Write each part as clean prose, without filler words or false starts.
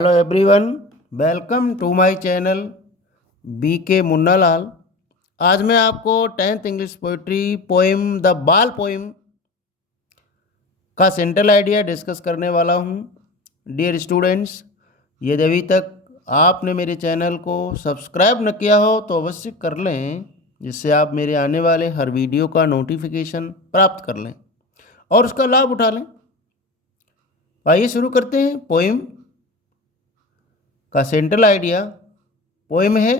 Hello everyone, welcome to my channel BK Munnalal. आज मैं आपको 10th English poetry poem the ball poem का central idea discuss करने वाला हूँ। डियर स्टूडेंट्स, यदि अभी तक आपने मेरे चैनल को सब्सक्राइब न किया हो तो अवश्य कर लें, जिससे आप मेरे आने वाले हर वीडियो का नोटिफिकेशन प्राप्त कर लें और उसका लाभ उठा लें। आइए शुरू करते हैं। पोइम का सेंट्रल आइडिया पोइम है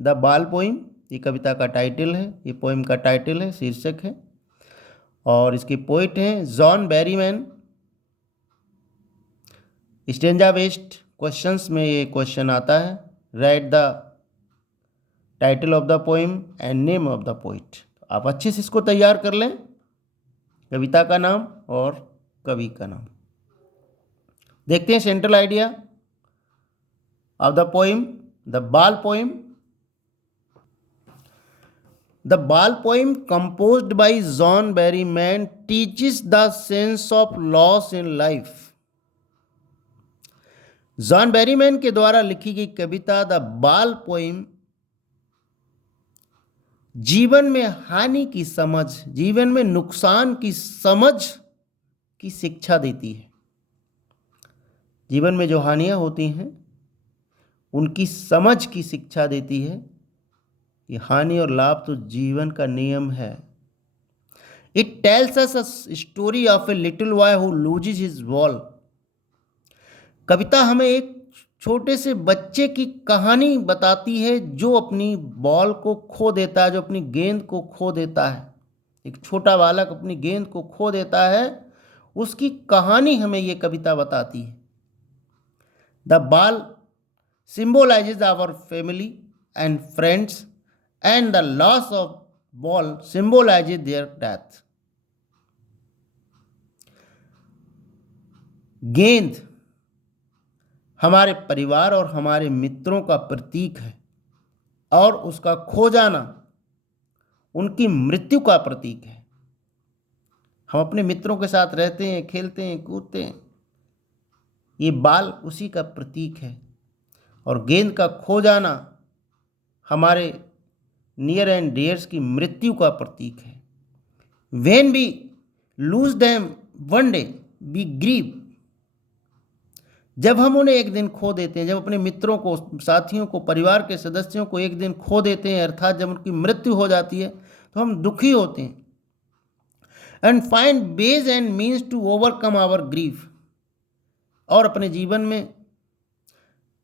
द बाल पोइम। ये कविता का टाइटल है, ये पोइम का टाइटल है, शीर्षक है, और इसके पोइट हैं John Berryman. Stanza based questions में ये क्वेश्चन आता है, right the title of the poem and name of the poet. आप अच्छे से इसको तैयार कर लें, कविता का नाम और कवि का नाम। देखते हैं central idea of the poem, the ball poem. The ball poem, composed by John Berryman, teaches the sense of loss in life. John Berryman के द्वारा लिखी गई कविता द बाल पोइम जीवन में हानि की समझ, जीवन में नुकसान की समझ की शिक्षा देती है। जीवन में जो हानियां होती हैं उनकी समझ की शिक्षा देती है। ये हानि और लाभ तो जीवन का नियम है। It tells us a story of a little boy who loses his ball. कविता हमें एक छोटे से बच्चे की कहानी बताती है जो अपनी बॉल को खो देता है, जो अपनी गेंद को खो देता है। एक छोटा बालक अपनी गेंद को खो देता है, उसकी कहानी हमें ये कविता बताती है। द बाल symbolizes our family and friends, and the loss of ball symbolizes their death. गेंद हमारे परिवार और हमारे मित्रों का प्रतीक है और उसका खो जाना उनकी मृत्यु का प्रतीक है। हम अपने मित्रों के साथ रहते हैं, खेलते हैं, कूदते हैं, ये बाल उसी का प्रतीक है। और गेंद का खो जाना हमारे नियर एंड डियर्स की मृत्यु का प्रतीक है। When we lose them one day we grieve. जब हम उन्हें एक दिन खो देते हैं, जब अपने मित्रों को, साथियों को, परिवार के सदस्यों को एक दिन खो देते हैं, अर्थात जब उनकी मृत्यु हो जाती है, तो हम दुखी होते हैं। And find ways and means to overcome our grief. और अपने जीवन में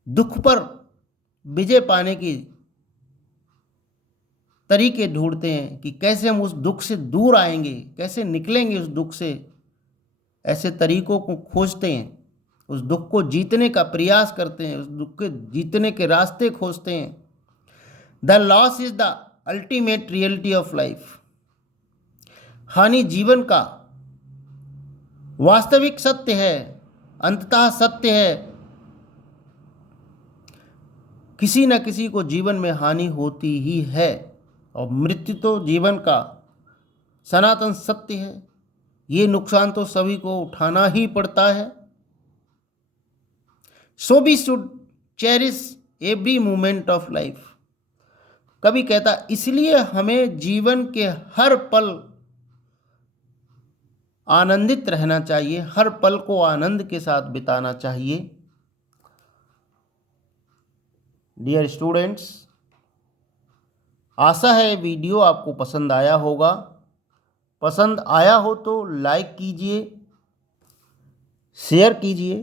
दुख पर विजय पाने की तरीके ढूंढते हैं कि कैसे हम उस दुख से दूर आएंगे, कैसे निकलेंगे उस दुख से। ऐसे तरीकों को खोजते हैं, उस दुख को जीतने का प्रयास करते हैं, उस दुख के जीतने के रास्ते खोजते हैं। The loss is the ultimate reality of life. हानि जीवन का वास्तविक सत्य है, अंततः सत्य है। किसी न किसी को जीवन में हानि होती ही है और मृत्यु तो जीवन का सनातन सत्य है। ये नुकसान तो सभी को उठाना ही पड़ता है। So we should cherish every moment of life. कवि कहता, इसलिए हमें जीवन के हर पल आनंदित रहना चाहिए, हर पल को आनंद के साथ बिताना चाहिए। डियर स्टूडेंट्स, आशा है वीडियो आपको पसंद आया होगा। पसंद आया हो तो लाइक कीजिए, शेयर कीजिए।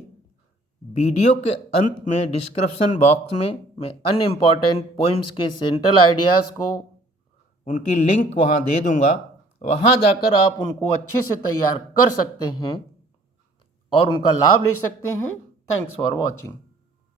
वीडियो के अंत में डिस्क्रिप्शन बॉक्स में मैं अन्य इम्पॉर्टेंट पोइम्स के सेंट्रल आइडियाज़ को, उनकी लिंक वहाँ दे दूँगा। वहाँ जाकर आप उनको अच्छे से तैयार कर सकते हैं और उनका लाभ ले सकते हैं। Thanks for watching.